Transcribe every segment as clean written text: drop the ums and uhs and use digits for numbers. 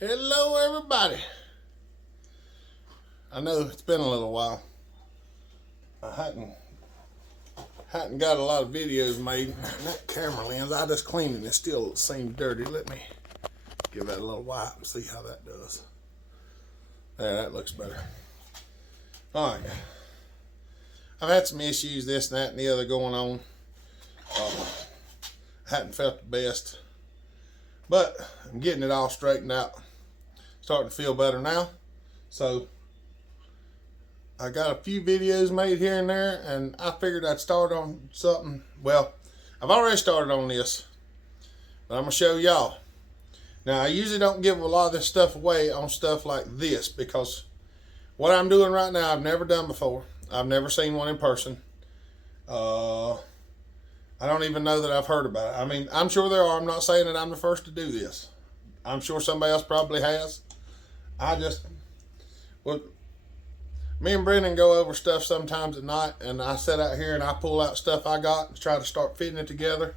Hello everybody. I know it's been a little while. I hadn't got a lot of videos made. And that camera lens, I just cleaned it and it still seems dirty. Let me give that a little wipe and see how that does. There, that looks better. Alright. I've had some issues, this and that and the other going on. I hadn't felt the best. But I'm getting it all straightened out. Starting to feel better now. So I got a few videos made here and there, and I figured I'd start on something. Well, I've already started on this, but I'm gonna show y'all. Now, I usually don't give a lot of this stuff away on stuff like this, because what I'm doing right now I've never done before. I've never seen one in person. I don't even know that I've heard about it. I mean, I'm sure there are. I'm not saying that I'm the first to do this. I'm sure somebody else probably has. Well, me and Brendan go over stuff sometimes at night, and I sit out here and I pull out stuff I got and try to start fitting it together.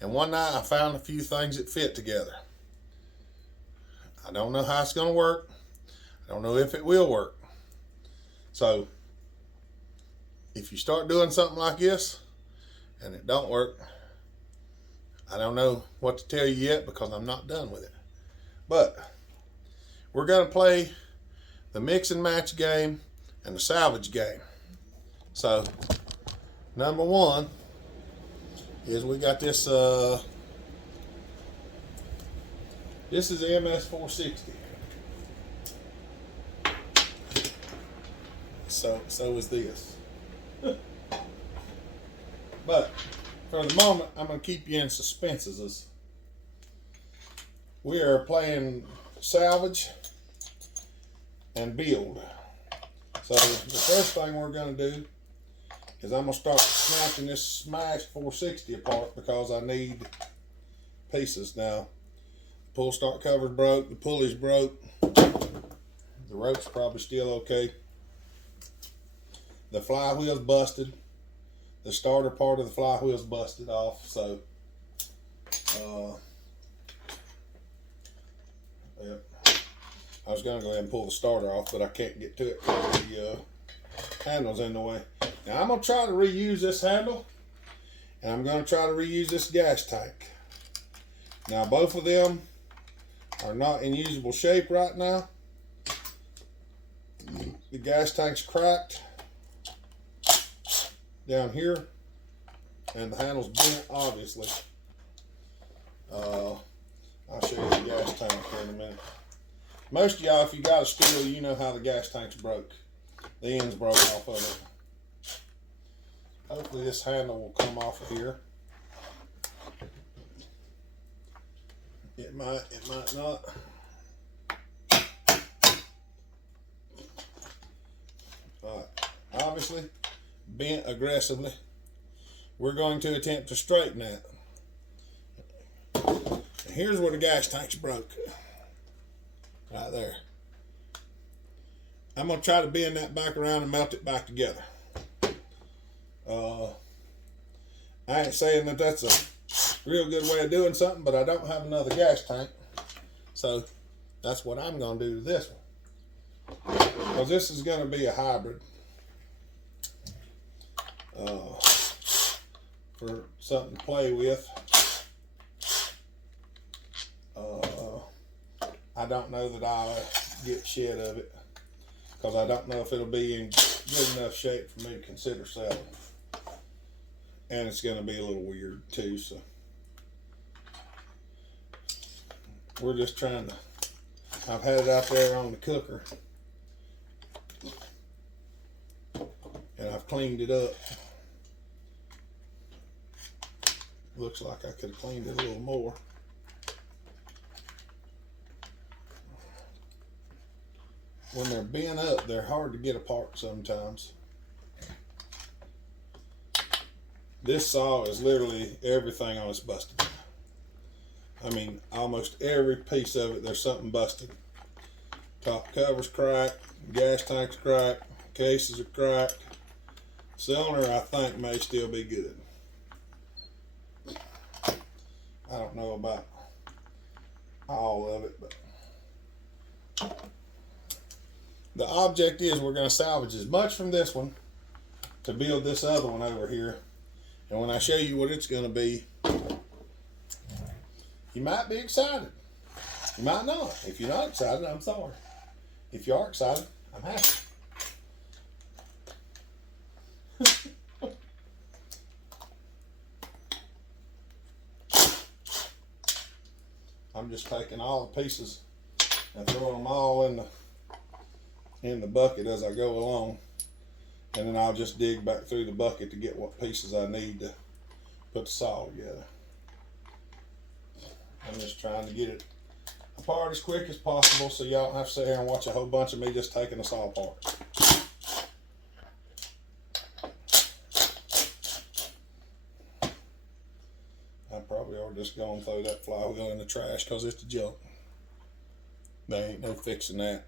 And one night I found a few things that fit together. I don't know how it's going to work. I don't know if it will work. So, if you start doing something like this and it don't work, I don't know what to tell you yet because I'm not done with it. But we're going to play the mix and match game and the salvage game. So, number one is we got this, this is the MS 460. So is this. But for the moment, I'm going to keep you in suspenses. We are playing salvage and build. So the first thing we're going to do is I'm going to start snatching this smash 460 apart because I need pieces. Now, the pull start cover's broke, the pulley's broke, the rope's probably still okay. The flywheel's busted. The starter part of the flywheel's busted off. So, yep. I was going to go ahead and pull the starter off, but I can't get to it because the handle's in the way. Now, I'm going to try to reuse this handle, and I'm going to try to reuse this gas tank. Now, both of them are not in usable shape right now. The gas tank's cracked down here, and the handle's bent, obviously. I'll show you the gas tank here in a minute. Most of y'all, if you got a Stihl, you know how the gas tank's broke. The end's broke off of it. Hopefully this handle will come off of here. It might not. Alright, obviously bent aggressively. We're going to attempt to straighten that. And here's where the gas tank's broke. Right there. I'm going to try to bend that back around and melt it back together. I ain't saying that that's a real good way of doing something, but I don't have another gas tank. So that's what I'm going to do to this one. Because this is going to be a hybrid. For something to play with. I don't know that I'll get shit of it because I don't know if it'll be in good enough shape for me to consider selling. And it's going to be a little weird too, so we're just trying to, I've had it out there on the cooker and I've cleaned it up. Looks like I could have cleaned it a little more. When they're bent up, they're hard to get apart sometimes. This saw is literally everything on it's busted. I mean, almost every piece of it, there's something busted. Top cover's cracked, gas tank's cracked, cases are cracked. Cylinder, I think, may still be good. I don't know about all of it, but the object is we're going to salvage as much from this one to build this other one over here. And when I show you what it's going to be, you might be excited. You might not. If you're not excited, I'm sorry. If you are excited, I'm happy. I'm just taking all the pieces and throwing them all in the bucket as I go along, and then I'll just dig back through the bucket to get what pieces I need to put the saw together. I'm just trying to get it apart as quick as possible so y'all don't have to sit here and watch a whole bunch of me just taking the saw apart. Probably ought to just go and throw that flywheel in the trash because it's junk. There ain't no fixing that.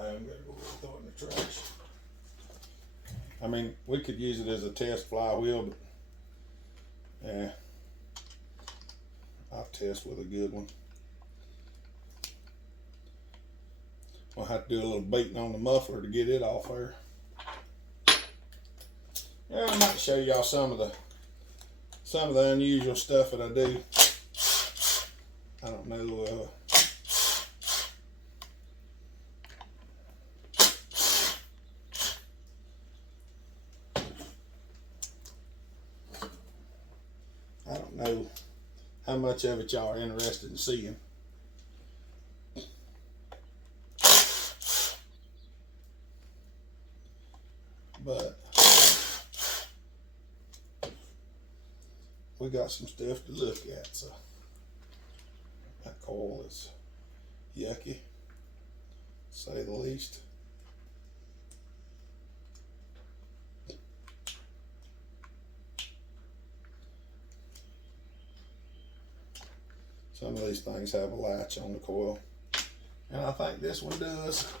I am going to go throw it in the trash. I mean, we could use it as a test flywheel, but yeah, I'll test with a good one. We'll have to do a little beating on the muffler to get it off there. Yeah, I might show y'all some of the unusual stuff that I do. I don't know. I don't know how much of it y'all are interested in seeing. But we got some stuff to look at, so that coil is yucky, to say the least. Some of these things have a latch on the coil, and I think this one does.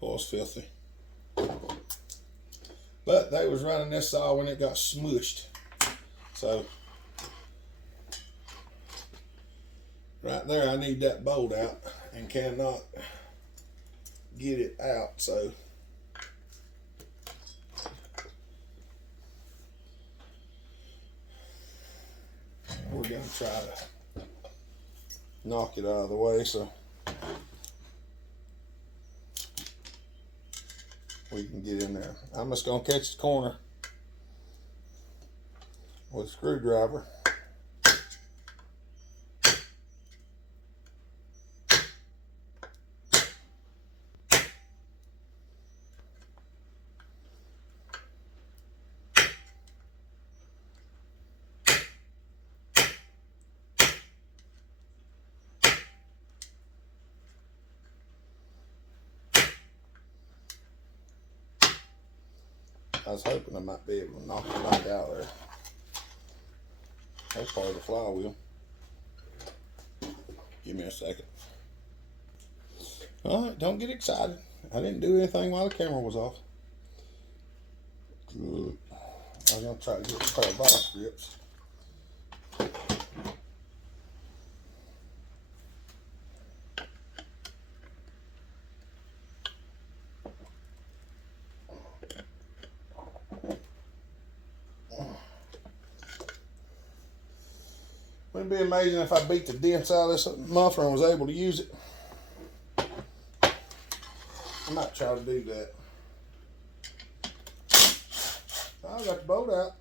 Coil's filthy. But they was running this saw when it got smushed. So right there I need that bolt out and cannot get it out, so we're gonna try to knock it out of the way so we can get in there. I'm just gonna catch the corner with a screwdriver. I was hoping I might be able to knock it right out there. That's part of the flywheel. Give me a second. Alright, don't get excited. I didn't do anything while the camera was off. Good. I'm going to try to get a pair of vice grips. Wouldn't it be amazing if I beat the dents out of this muffler and was able to use it? I might try to do that. I got the bolt out.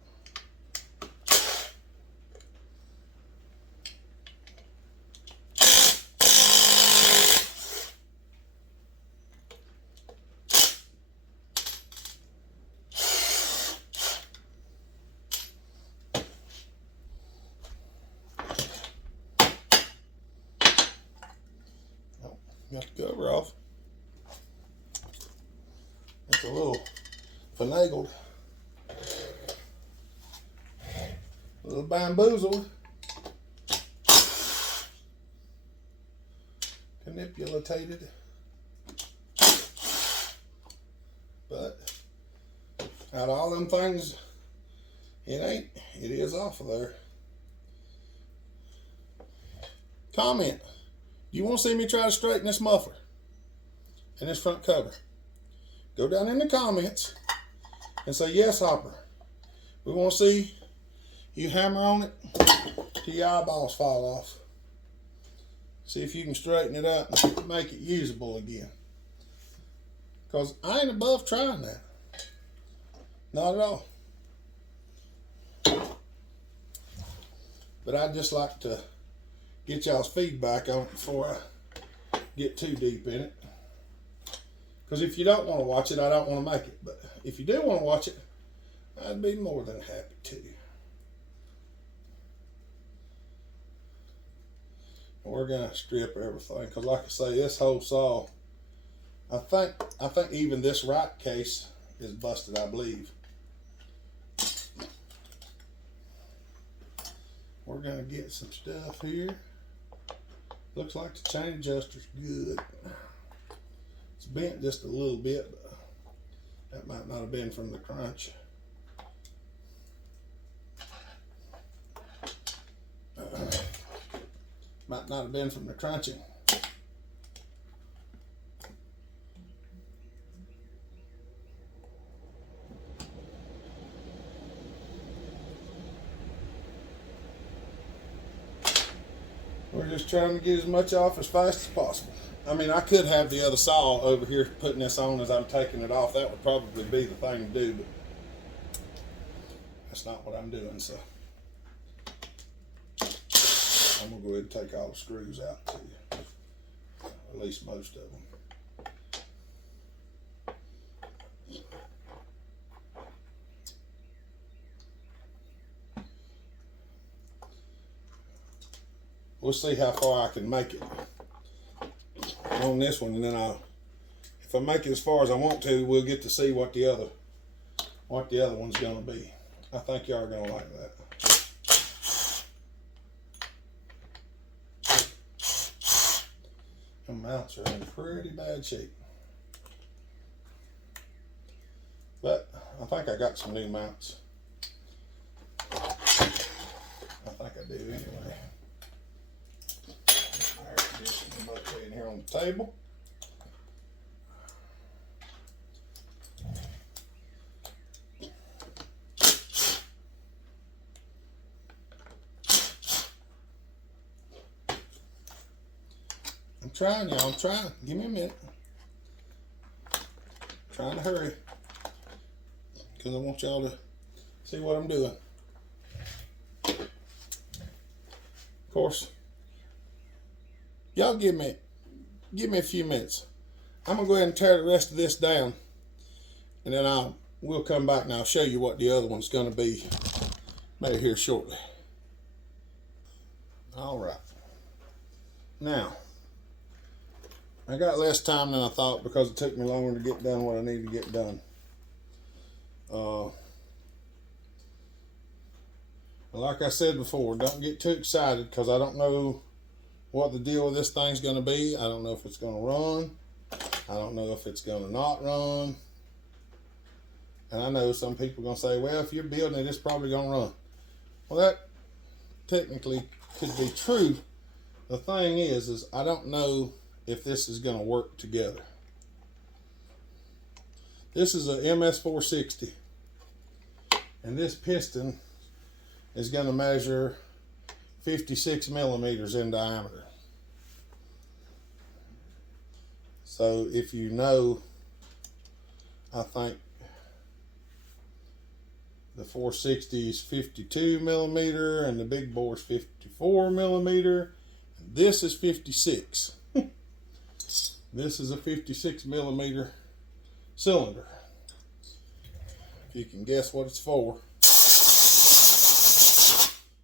Got the cover off. It's a little finagled, a little bamboozled, manipulated. Out of all them things, it is off of there. Comment. Do you want to see me try to straighten this muffler and this front cover? Go down in the comments and say, yes, Hopper. We want to see you hammer on it till your eyeballs fall off. See if you can straighten it up and make it usable again. Because I ain't above trying that. Not at all. But I'd just like to get y'all's feedback on it before I get too deep in it. Because if you don't want to watch it, I don't want to make it. But if you do want to watch it, I'd be more than happy to. We're gonna strip everything because, like I say, this whole saw, I think even this right case is busted, I believe. We're gonna get some stuff here. Looks like the chain adjuster's good. It's bent just a little bit, but that might not have been from the crunch. Might not have been from the crunching. We're just trying to get as much off as fast as possible. I mean, I could have the other saw over here putting this on as I'm taking it off. That would probably be the thing to do, but that's not what I'm doing, so I'm going to go ahead and take all the screws out to you, at least most of them. We'll see how far I can make it on this one, and then if I make it as far as I want to, we'll get to see what the other one's going to be. I think y'all are going to like that. The mounts are in pretty bad shape, but I think I got some new mounts. I think I do anyway. Air conditioning motor in here on the table. I'm trying, y'all. I'm trying. Give me a minute. I'm trying to hurry because I want y'all to see what I'm doing. Of course, y'all give me a few minutes. I'm gonna go ahead and tear the rest of this down, and then we'll come back and I'll show you what the other one's gonna be maybe here shortly. All right. Now, I got less time than I thought because it took me longer to get done what I need to get done. Like I said before, don't get too excited because I don't know what the deal with this thing's going to be. I don't know if it's going to run. I don't know if it's going to not run. And I know some people are going to say, well, if you're building it, it's probably going to run. Well, that technically could be true. The thing is I don't know if this is going to work together. This is a MS460, and this piston is going to measure 56 millimeters in diameter. So if you know, I think the 460 is 52 millimeter and the big bore is 54 millimeter. And this is 56. This is a 56 millimeter cylinder. If you can guess what it's for,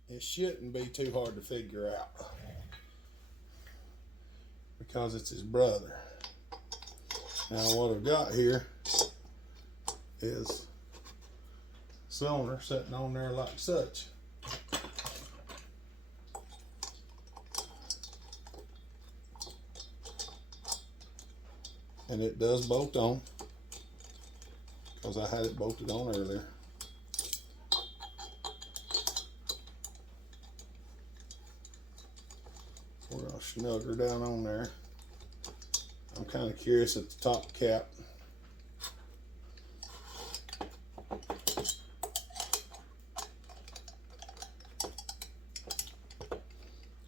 it shouldn't be too hard to figure out because it's his brother. Now what I've got here is a cylinder sitting on there like such. And it does bolt on because I had it bolted on earlier. We're going to snug her down on there. I'm kind of curious at the top cap.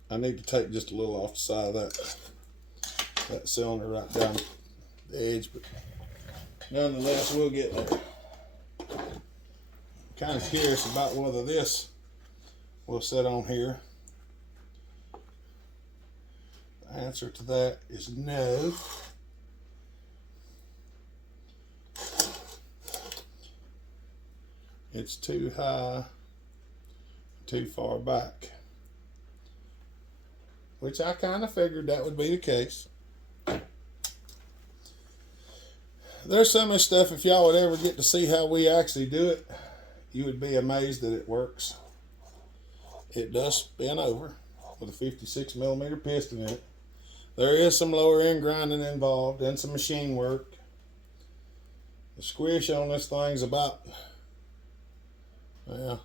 I need to take just a little off the side of that cylinder right down the edge, but nonetheless, we'll get there. I'm kind of curious about whether this will sit on here. The answer to that is no. It's too high, too far back. Which I kind of figured that would be the case. There's some of this stuff, if y'all would ever get to see how we actually do it, you would be amazed that it works. It does spin over with a 56mm piston in it. There is some lower end grinding involved and some machine work. The squish on this thing's about, well,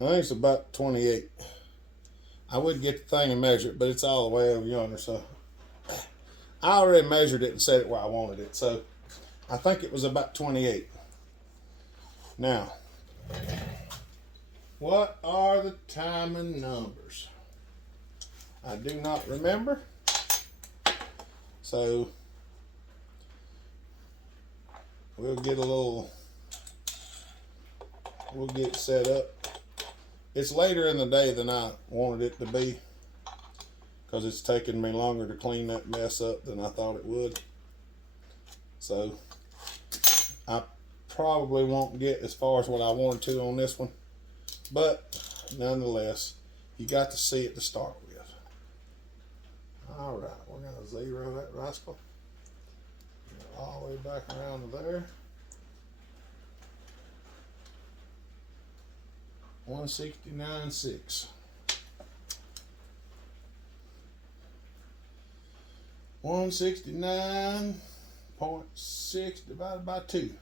I think it's about 28. I would get the thing and measure it, but it's all the way over yonder, so I already measured it and set it where I wanted it, so I think it was about 28. Now, what are the timing numbers? I do not remember, so we'll get it set up. It's later in the day than I wanted it to be because it's taken me longer to clean that mess up than I thought it would. So I probably won't get as far as what I wanted to on this one, but nonetheless, you got to see it to start with. All right, we're going to zero that rascal all the way back around to there. 169.6. 169.6 divided by 2.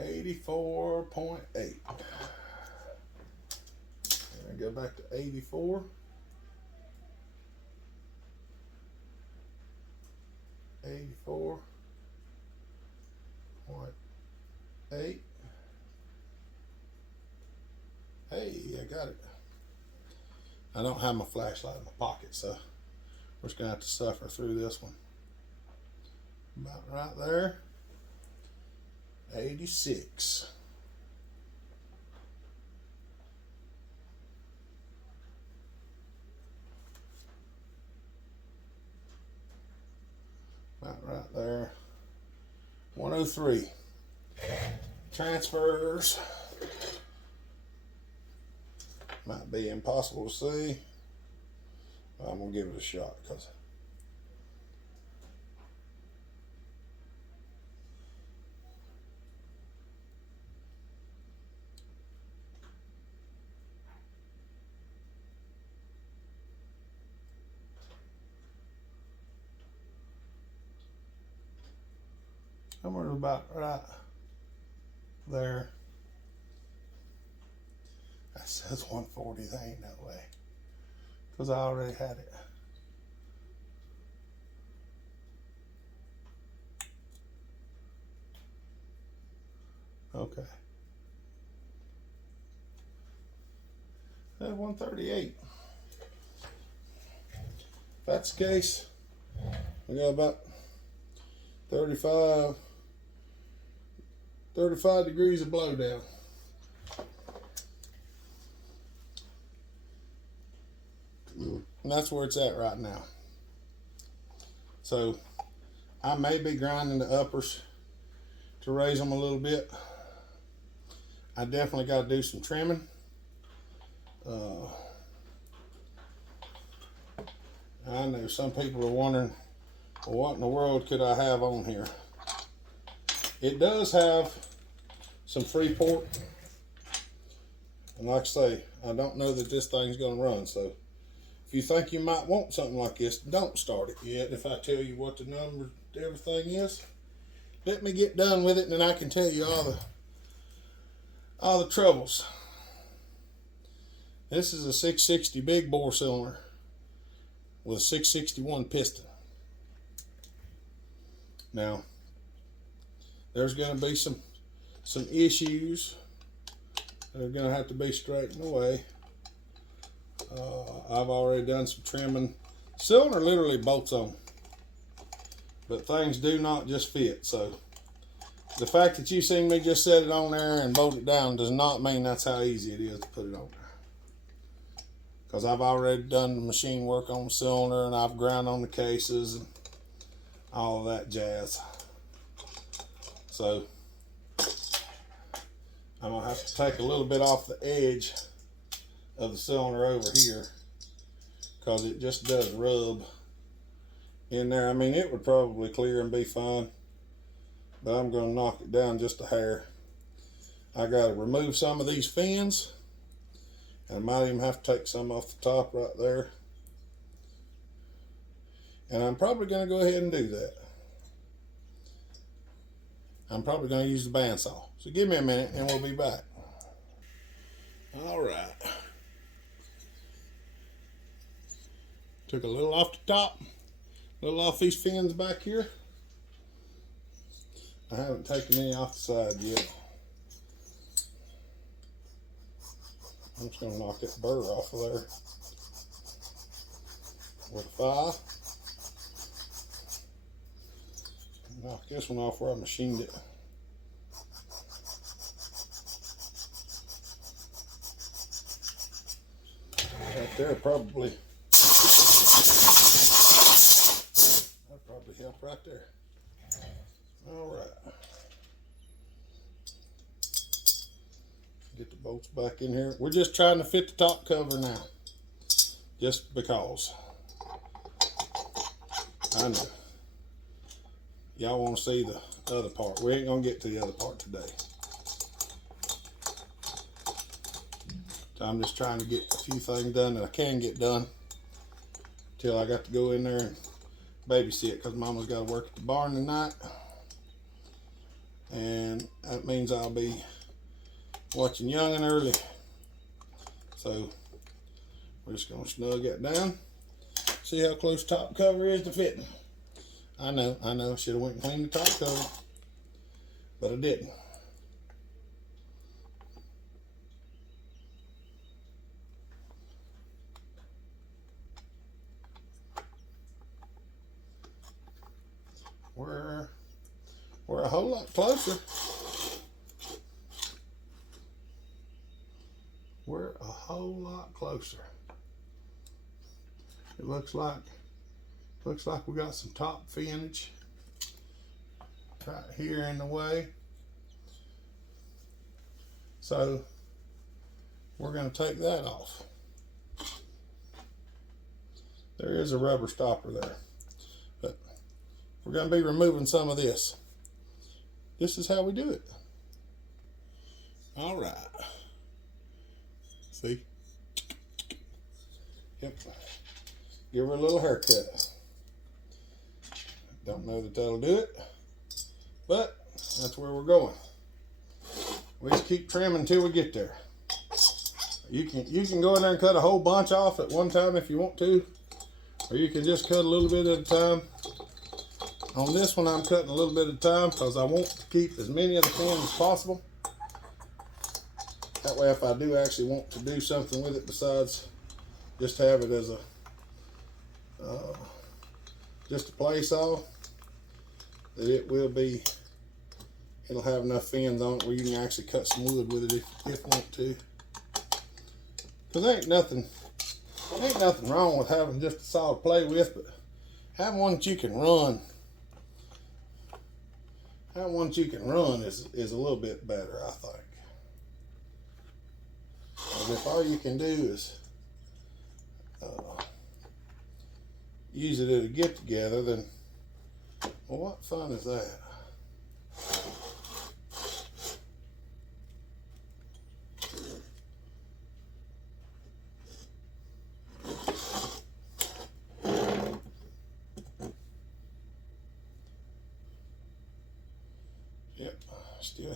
84.8. And I go back to 84. 84.8. Hey, I got it. I don't have my flashlight in my pocket, so we're just going to have to suffer through this one. About right there. 86. About right there. 103. Transfers. Might be impossible to see. I'm going to give it a shot because somewhere about right there. That says 140. That ain't no way, because I already had it. Okay. That's 138. If that's the case, we got about 35 degrees of blowdown. And that's where it's at right now. So I may be grinding the uppers to raise them a little bit. I definitely got to do some trimming. I know some people are wondering, well, what in the world could I have on here? It does have some free port. And like I say, I don't know that this thing's going to run. So if you think you might want something like this, don't start it yet. If I tell you what the number, everything is, let me get done with it, and then I can tell you all the troubles. This is a 660 big bore cylinder with a 661 piston. Now, there's going to be some issues that are going to have to be straightened away. I've already done some trimming. Cylinder literally bolts on, but things do not just fit. So the fact that you seen me just set it on there and bolt it down does not mean that's how easy it is to put it on there. Because I've already done the machine work on the cylinder, and I've ground on the cases and all of that jazz. So I'm going to have to take a little bit off the edge of the cylinder over here, because it just does rub in there. I mean, it would probably clear and be fine, but I'm going to knock it down just a hair. I got to remove some of these fins, and I might even have to take some off the top right there. And I'm probably going to go ahead and do that. I'm probably going to use the bandsaw. So give me a minute and we'll be back. All right. Took a little off the top, a little off these fins back here. I haven't taken any off the side yet. I'm just going to knock that burr off of there with a 5. Knock this one off where I machined it. Right there, probably. That'll probably help right there. All right. Get the bolts back in here. We're just trying to fit the top cover now, just because. I know. Y'all want to see the other part. We ain't going to get to the other part today. So I'm just trying to get a few things done that I can get done till I got to go in there and babysit, because Mama's got to work at the barn tonight. And that means I'll be watching Young and Early. So we're just going to snug that down. See how close top cover is to fitting. I know, should have went and cleaned the top cover, but I didn't. We're a whole lot closer. We're a whole lot closer. It looks like we got some top finnage right here in the way. So we're going to take that off. There is a rubber stopper there, but we're going to be removing some of this. This is how we do it. All right. See? Yep. Give her a little haircut. Don't know that that'll do it, but that's where we're going. We just keep trimming until we get there. You can go in there and cut a whole bunch off at one time if you want to, or you can just cut a little bit at a time. On this one, I'm cutting a little bit at a time because I want to keep as many of the fins as possible. That way, if I do actually want to do something with it besides just have it as a just a play saw, that it'll have enough fins on it where you can actually cut some wood with it if you want to. Because there ain't nothing wrong with having just a saw to play with, but having one that you can run, is a little bit better, I think. Because if all you can do is use it at a get together, then well, what fun is that? still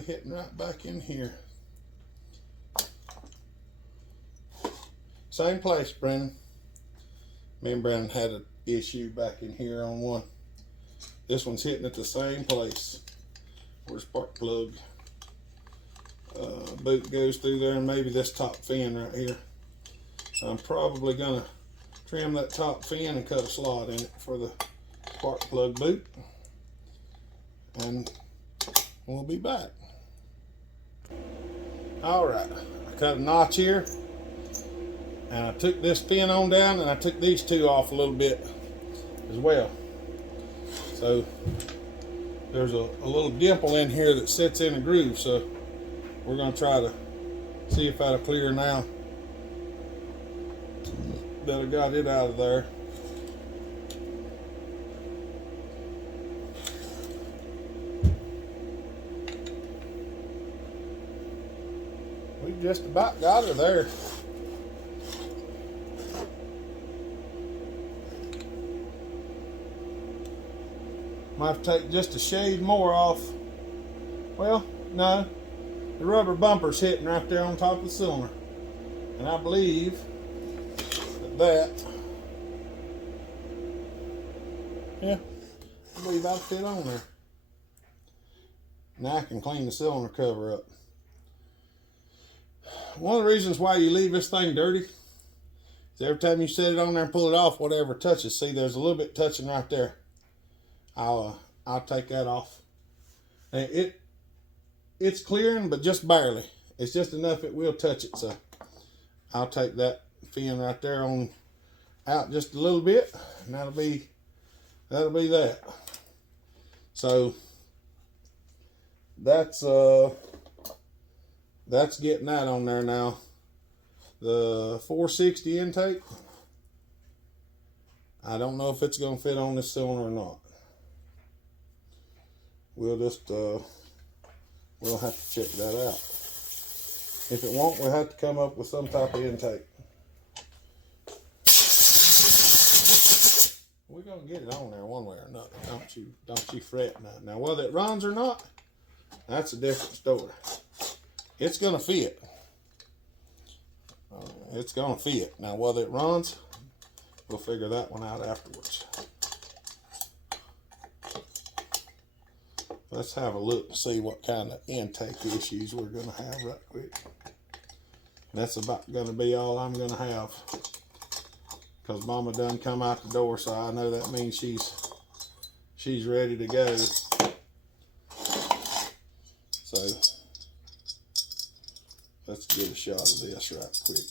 hitting right back in here. Same place, Brennan. Me and Brennan had an issue back in here on one. This one's hitting at the same place where spark plug boot goes through there, and maybe this top fin right here. So I'm probably gonna trim that top fin and cut a slot in it for the spark plug boot, and we'll be back. All right, I cut a notch here, and I took this pin on down, and I took these two off a little bit as well. So there's a little dimple in here that sits in a groove, so we're going to try to see if that'll clear now that I got it out of there. We just about got her there. Might have to take just a shade more off. Well, no. The rubber bumper's hitting right there on top of the cylinder. And I believe that yeah, I believe that'll fit on there. Now I can clean the cylinder cover up. One of the reasons why you leave this thing dirty is every time you set it on there and pull it off, whatever touches. See, there's a little bit touching right there. I'll take that off. And it's clearing, but just barely. It's just enough it will touch it. So I'll take that fin right there on out just a little bit, and that'll be that. So that's getting that on there now. The 460 intake, I don't know if it's going to fit on this cylinder or not. We'll just we'll have to check that out. If it won't, we'll have to come up with some type of intake. We're gonna get it on there one way or another. Don't you fret now. Now whether it runs or not, that's a different story. It's gonna fit. It's gonna fit. Now whether it runs, we'll figure that one out afterwards. Let's have a look and see what kind of intake issues we're going to have right quick. That's about going to be all I'm going to have, because Mama done come out the door, so I know that means she's ready to go. So let's get a shot of this right quick.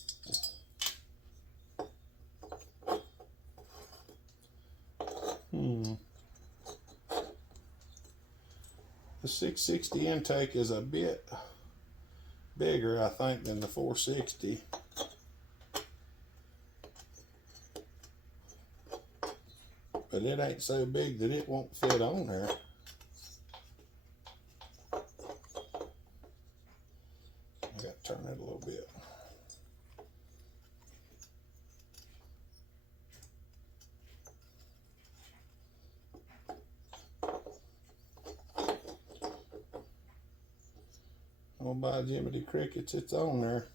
The 660 intake is a bit bigger, I think, than the 460. But it ain't so big that it won't fit on there. I got to turn it a little bit. Oh, by Jiminy Crickets, it's on there.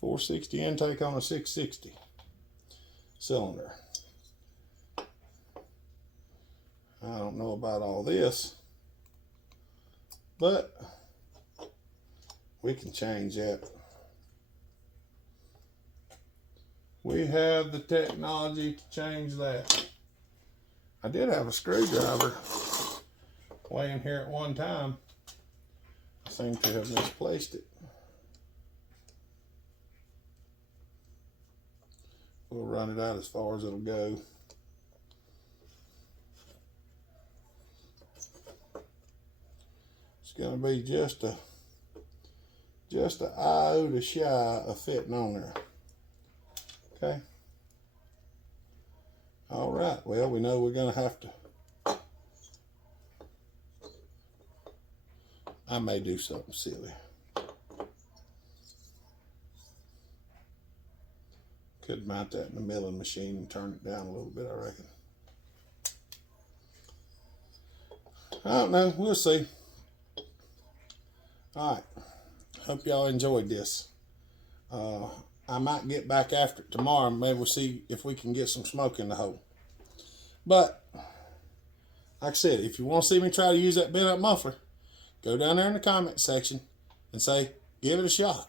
460 intake on a 660 cylinder. I don't know about all this, but we can change that. We have the technology to change that. I did have a screwdriver laying here at one time. I seem to have misplaced it. We'll run it out as far as it'll go. It's going to be just a iota shy of fitting on there. Okay. All right. Well, we know we're going to have to. I may do something silly. Could mount that in the milling machine and turn it down a little bit, I reckon. I don't know. We'll see. All right. Hope y'all enjoyed this. I might get back after it tomorrow. Maybe we'll see if we can get some smoke in the hole. But, like I said, if you want to see me try to use that bent up muffler, go down there in the comment section and say, give it a shot.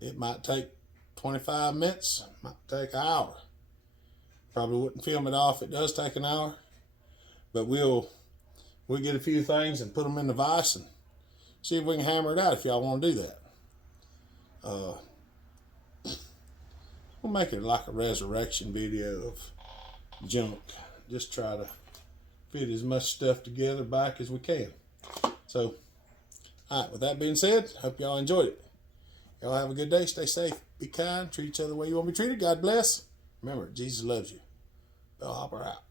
It might take 25 minutes, might take an hour. Probably wouldn't film it off. It does take an hour. But we'll get a few things and put them in the vise and see if we can hammer it out if y'all want to do that. We'll make it like a resurrection video of junk. Just try to fit as much stuff together back as we can. So, alright, with that being said, hope y'all enjoyed it. Y'all have a good day. Stay safe. Be kind. Treat each other the way you want to be treated. God bless. Remember, Jesus loves you. Bell Hopper out.